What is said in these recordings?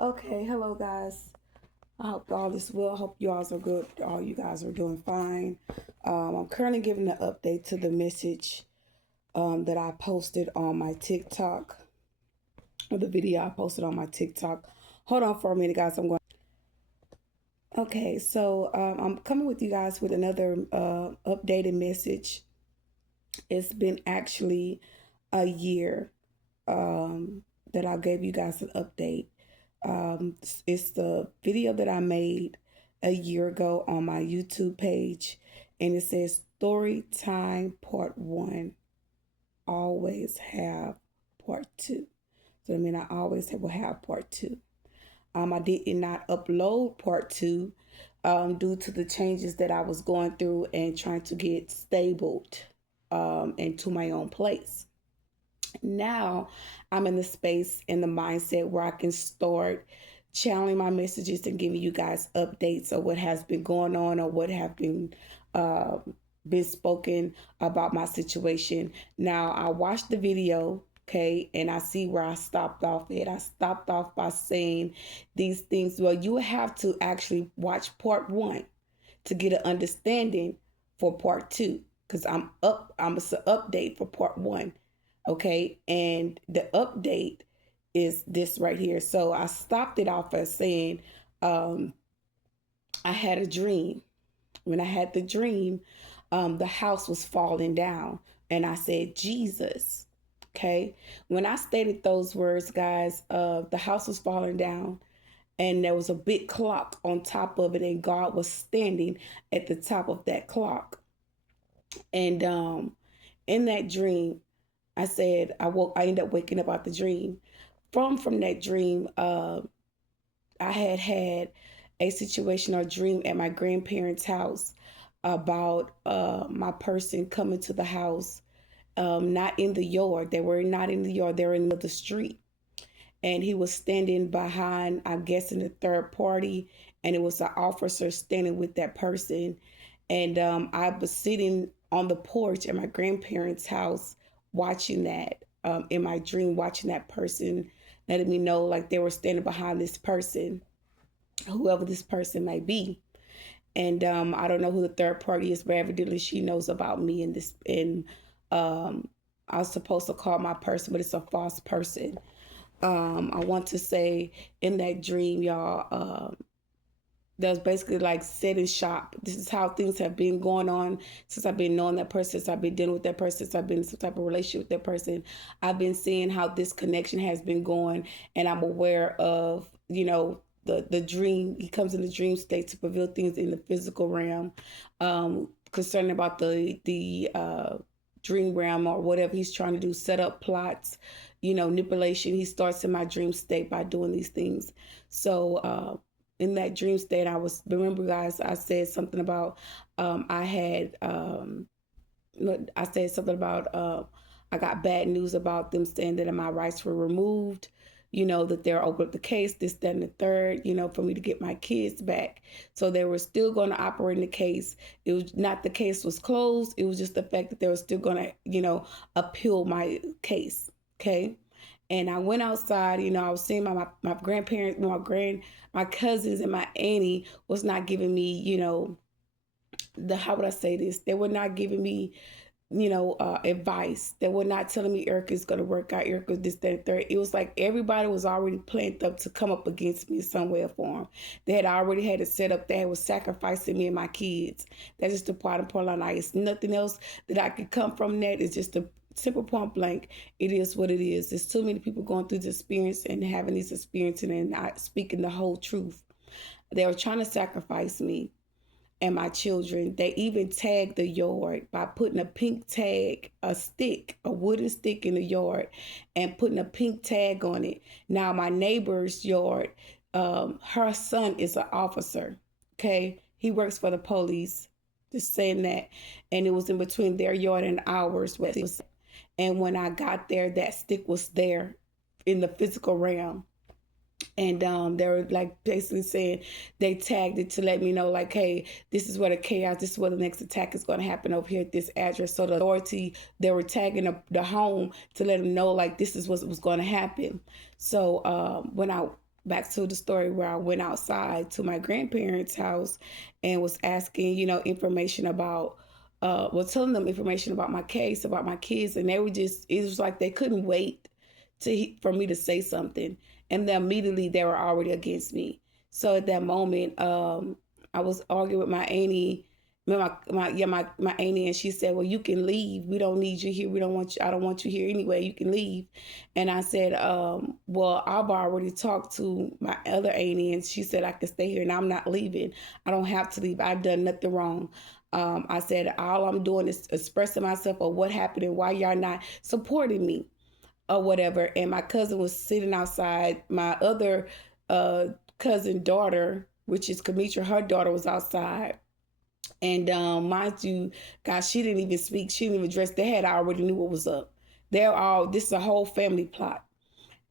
Okay, hello guys. I hope all is well. Hope you all are good. All you guys are doing fine. I'm currently giving an update to the message that I posted on my TikTok, or the video I posted on my TikTok. Hold on for a minute, guys. I'm going. Okay, so I'm coming with you guys with another updated message. It's been actually a year that I gave you guys an update. It's the video that I made a year ago on my YouTube page, and it says Story Time Part 1. Always have Part 2. So, I mean, I always will have Part 2. I did not upload Part 2 due to the changes that I was going through and trying to get stabled into my own place. Now I'm in the space, in the mindset where I can start channeling my messages and giving you guys updates of what has been going on or what have uh, been spoken about my situation. Now I watched the video, okay, and I see where I stopped off at. I stopped off by saying these things. Well, you have to actually watch part 1 to get an understanding for part 2, because I'm an update for part 1. Okay, and the update is this right here. So I stopped it off as saying um, I had a dream. When I had the dream, the house was falling down, and I said, Jesus. Okay, when I stated those words, guys, the house was falling down, and there was a big clock on top of it, and God was standing at the top of that clock. And in that dream, I said I ended up waking up out the dream. From that dream, I had a situation or dream at my grandparents' house about my person coming to the house, not in the yard. They were not in the yard. They were in the street, and he was standing behind, I guess, in the third party, and it was an officer standing with that person. And I was sitting on the porch at my grandparents' house watching that, in my dream, watching that person, letting me know like they were standing behind this person, whoever this person may be. And I don't know who the third party is, but evidently she knows about me in this. And I was supposed to call my person, but it's a false person. I want to say in that dream, y'all, that was basically like setting shop. This is how things have been going on since I've been knowing that person, since I've been dealing with that person, since I've been in some type of relationship with that person. I've been seeing how this connection has been going, and I'm aware of, the dream. He comes in the dream state to reveal things in the physical realm, concerning about the dream realm or whatever he's trying to do, set up plots, manipulation. He starts in my dream state by doing these things. So in that dream state, remember guys, I said something about, I said something about, I got bad news about them saying that my rights were removed, that they're open up the case, this, that, and the third, for me to get my kids back. So they were still going to operate in the case. It was not the case was closed. It was just the fact that they were still going to, appeal my case. Okay. And I went outside, I was seeing my grandparents, my cousins and my auntie was not giving me, how would I say this? They were not giving me, advice. They were not telling me Erica's going to work out, Erica this, that, and third. It was like everybody was already planned up to come up against me in some way or form. They had already had it set up. They was sacrificing me and my kids. That's just the part of Portland. It's nothing else that I could come from that. It's just a simple point blank. It is what it is. There's too many people going through this experience and having this experience and not speaking the whole truth. They were trying to sacrifice me and my children. They even tagged the yard by putting a pink tag, a wooden stick in the yard, and putting a pink tag on it. Now my neighbor's yard, her son is an officer. Okay, he works for the police. Just saying that, and it was in between their yard and ours. And when I got there, that stick was there in the physical realm. And they were like basically saying they tagged it to let me know, like, hey, this is where this is where the next attack is going to happen over here at this address. So the authority, they were tagging the home to let them know, like, this is what was going to happen. So when I back to the story where I went outside to my grandparents' house and was asking, information about, telling them information about my case, about my kids, and they were just, it was like they couldn't wait for me to say something, and then immediately they were already against me. So at that moment, I was arguing with my auntie, my auntie, and she said, "Well, you can leave. We don't need you here. We don't want you. I don't want you here anyway. You can leave." And I said, "Well, I've already talked to my other auntie, and she said I can stay here, and I'm not leaving. I don't have to leave. I've done nothing wrong." I said, "All I'm doing is expressing myself of what happened and why y'all not supporting me or whatever." And my cousin was sitting outside. My other cousin daughter, which is Kamitra, her daughter was outside. And mind you, guys, she didn't even speak. She didn't even address. They had already knew what was up. This is a whole family plot.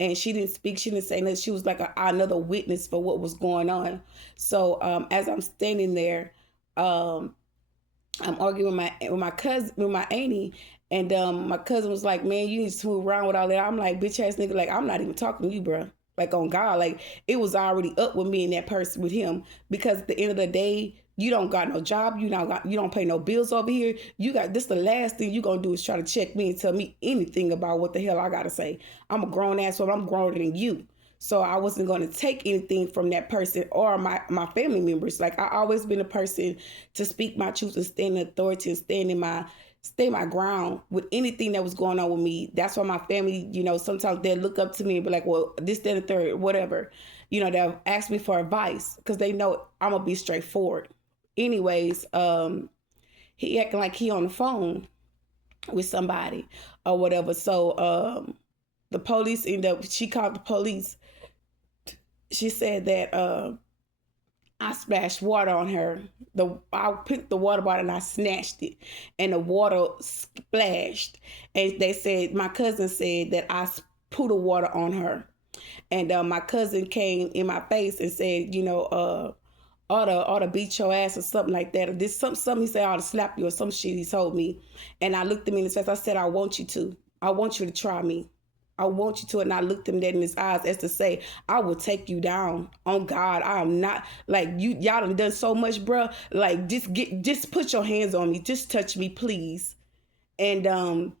And she didn't speak. She didn't say nothing. She was like another witness for what was going on. So as I'm standing there, I'm arguing with my cousin, with my auntie. And my cousin was like, "Man, you need to move around with all that." I'm like, "Bitch ass nigga, like, I'm not even talking to you, bro. Like, on God, like, it was already up with me and that person, with him, because at the end of the day, you don't got no job, you don't pay no bills over here. You got this. The last thing you gonna do is try to check me and tell me anything about what the hell I gotta say. I'm a grown ass woman. I'm growner than you." So I wasn't going to take anything from that person or my family members. Like, I always been a person to speak my truth and stand in authority and stay my ground with anything that was going on with me. That's why my family, sometimes they look up to me and be like, "Well, this, that, and the third, whatever." They'll ask me for advice because they know I'm gonna be straightforward. Anyways, he acting like he on the phone with somebody or whatever. So the police she called the police. She said that I splashed water on her. I picked the water bottle and I snatched it, and the water splashed. And they said, my cousin said that I put the water on her, and my cousin came in my face and said, ought to beat your ass or something like that. Or this something he said, "I ought to slap you," or some shit he told me. And I looked him in his face. I said, "I want you to. I want you to try me. I want you to." And I looked him dead in his eyes as to say, "I will take you down. On God, I am not like you. Y'all done so much, bro. Like, just put your hands on me. Just touch me, please." And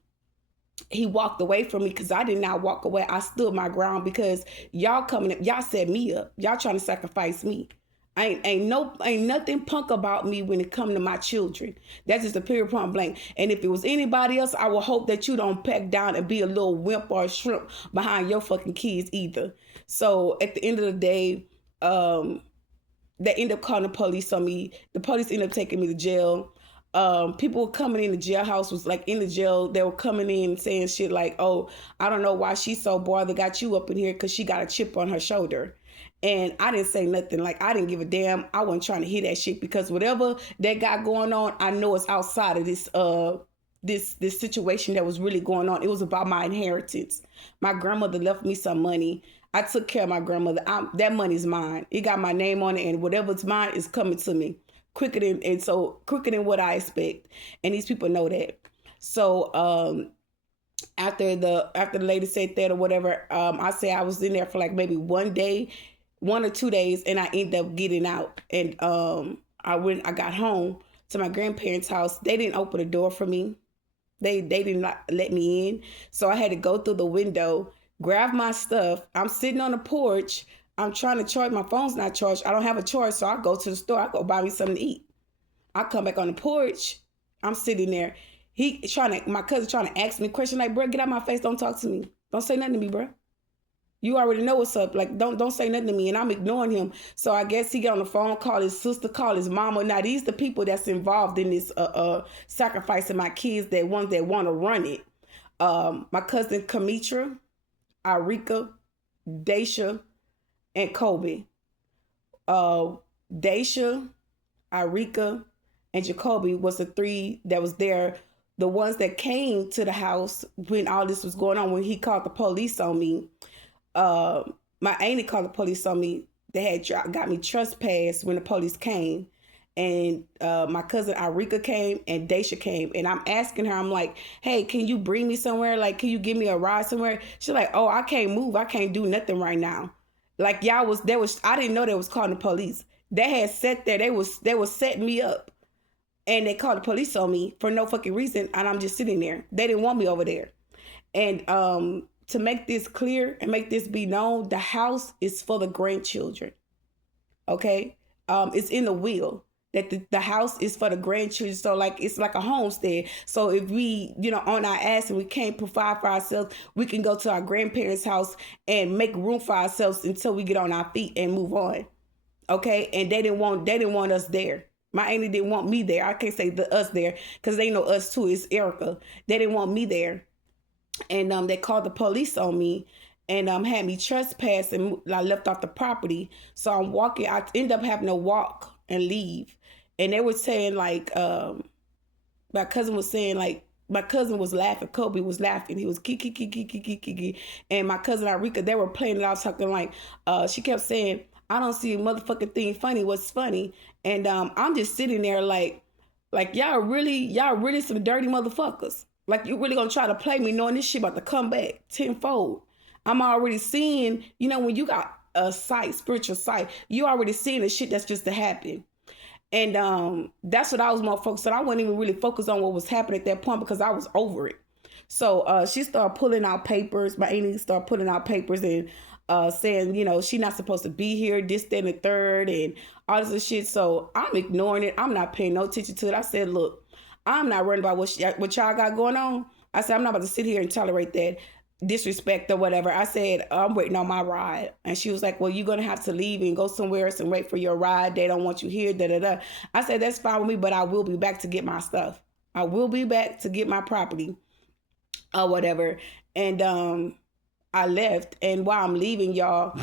he walked away from me because I did not walk away. I stood my ground because y'all coming up, y'all set me up. Y'all trying to sacrifice me. Ain't nothing punk about me when it come to my children. That's just a period, point blank. And if it was anybody else, I would hope that you don't pack down and be a little wimp or a shrimp behind your fucking kids either. So at the end of the day, they end up calling the police on me. The police ended up taking me to jail. People were coming in the jailhouse, was like in the jail. They were coming in saying shit like, "Oh, I don't know why she's so bothered, got you up in here because she got a chip on her shoulder." And I didn't say nothing. Like, I didn't give a damn. I wasn't trying to hear that shit because whatever that got going on, I know it's outside of this situation that was really going on. It was about my inheritance. My grandmother left me some money. I took care of my grandmother. That money's mine. It got my name on it, and whatever's mine is coming to me quicker than what I expect. And these people know that. So after the lady said that or whatever, I say I was in there for like maybe 1 or 2 days, and I ended up getting out. And I got home to my grandparents' house. They didn't open the door for me. They did not let me in. So I had to go through the window, grab my stuff. I'm sitting on the porch. I'm trying to charge. My phone's not charged. I don't have a charge, so I go to the store. I go buy me something to eat. I come back on the porch. I'm sitting there. My cousin trying to ask me a question like, "Bro, get out my face. Don't talk to me. Don't say nothing to me, bro. You already know what's up. Like, don't say nothing to me." And I'm ignoring him. So I guess he got on the phone, call his sister, call his mama. Now, these the people that's involved in this sacrificing my kids, that want to run it. My cousin Kamitra, Arika, Daisha, and Kobe. Daisha, Arika, and Jacoby was the three that was there. The ones that came to the house when all this was going on, when he called the police on me. My auntie called the police on me. They had got me trespassed when the police came. And my cousin Arika came and Daisha came. And I'm asking her, I'm like, "Hey, can you bring me somewhere? Like, can you give me a ride somewhere?" She's like, "Oh, I can't move. I can't do nothing right now." Like y'all was there was I didn't know they was calling the police. They had sat there. They was setting me up, and they called the police on me for no fucking reason, and I'm just sitting there. They didn't want me over there. And to make this clear and make this be known, the house is for the grandchildren. Okay, it's in the will that the house is for the grandchildren. So like it's like a homestead. So if we, on our ass and we can't provide for ourselves, we can go to our grandparents' house and make room for ourselves until we get on our feet and move on. Okay, and they didn't want us there. My auntie didn't want me there. I can't say us there because they know us too. It's Erica. They didn't want me there, and they called the police on me and had me trespassed, and I left off the property. So I'm walking. I end up having to walk and leave, and they were saying like my cousin was saying like. My cousin was laughing. Kobe was laughing. He was kiki kiki kiki kiki, and my cousin Irika, they were playing it out, talking like she kept saying, "I don't see a motherfucking thing funny. What's funny?" And I'm just sitting there like y'all really some dirty motherfuckers. Like you really gonna try to play me knowing this shit about to come back tenfold. I'm already seeing, when you got a sight, spiritual sight, you already seeing the shit that's just to happen. And that's what I was more focused on. I wasn't even really focused on what was happening at that point because I was over it. So she started pulling out papers. My auntie started pulling out papers and saying, she not supposed to be here, this, that, and the third, and all this shit. So I'm ignoring it. I'm not paying no attention to it. I said, look, I'm not worried about what y'all got going on. I said, I'm not about to sit here and tolerate that disrespect or whatever. I said, I'm waiting on my ride. And she was like, well, you're going to have to leave and go somewhere else and wait for your ride. They don't want you here, da-da-da. I said, that's fine with me, but I will be back to get my stuff. I will be back to get my property or whatever. And I left. And while I'm leaving, y'all,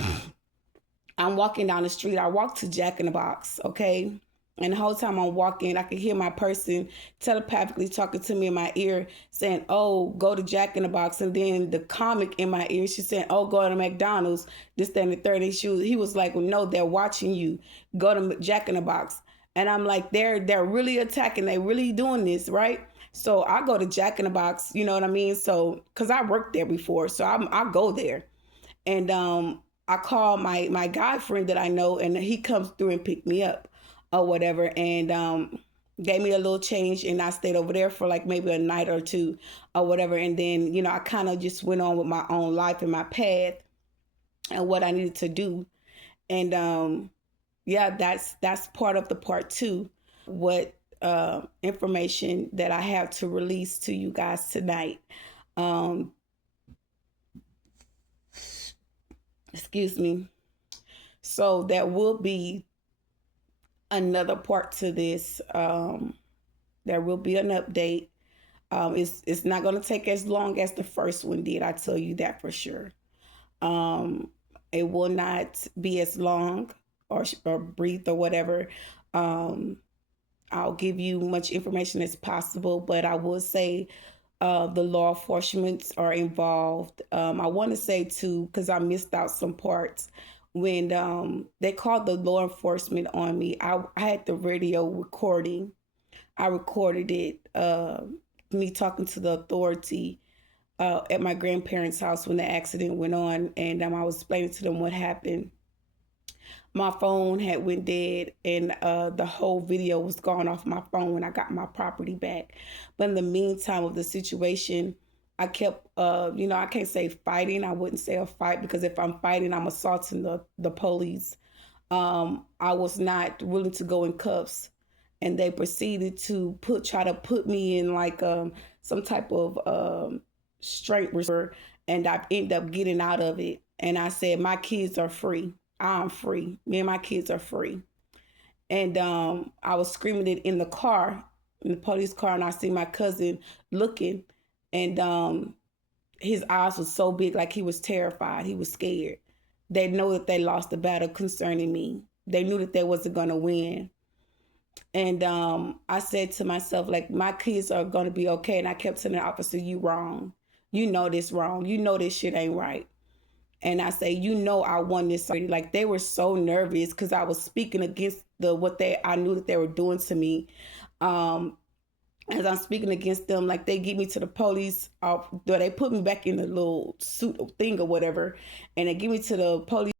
I'm walking down the street. I walked to Jack in the Box, okay? And the whole time I'm walking, I could hear my person telepathically talking to me in my ear saying, oh, go to Jack in the Box. And then the comic in my ear, she's saying, oh, go to McDonald's, this, that, and the third. And he was like, well, no, they're watching you. Go to Jack in the Box. And I'm like, they're really attacking. They really doing this, right? So I go to Jack in the Box, you know what I mean? So, because I worked there before, so I go there. And I call my guy friend that I know, and he comes through and pick me up or whatever, and gave me a little change, and I stayed over there for like maybe a night or two or whatever. And then, I kind of just went on with my own life and my path and what I needed to do. And yeah, that's part of the part two, what information that I have to release to you guys tonight. Excuse me. So that will be another part to this. There will be an update. It's not going to take as long as the first one did. I tell you that for sure. It will not be as long or brief or whatever. I'll give you much information as possible, but I will say the law enforcement are involved. I want to say too, because I missed out some parts, when they called the law enforcement on me, I had the radio recording. I recorded it, me talking to the authority at my grandparents' house when the accident went on, and I was explaining to them what happened. My phone had went dead, and the whole video was gone off my phone when I got my property back. But in the meantime of the situation, I kept, I can't say fighting. I wouldn't say a fight, because if I'm fighting, I'm assaulting the police. I was not willing to go in cuffs, and they proceeded to try to put me in like some type of straight reserve, and I ended up getting out of it. And I said, my kids are free. I'm free. Me and my kids are free. And I was screaming it in the police car, and I see my cousin looking, and his eyes was so big, like he was terrified. He was scared. They know that they lost the battle concerning me. They knew that they wasn't going to win. And I said to myself, like, my kids are going to be okay. And I kept telling the officer, you wrong. You know this wrong. You know this shit ain't right. And I say, I won this already. Like, they were so nervous because I was speaking against I knew that they were doing to me. As I'm speaking against them, like, they get me to the police. They put me back in the little suit thing or whatever, and they give me to the police.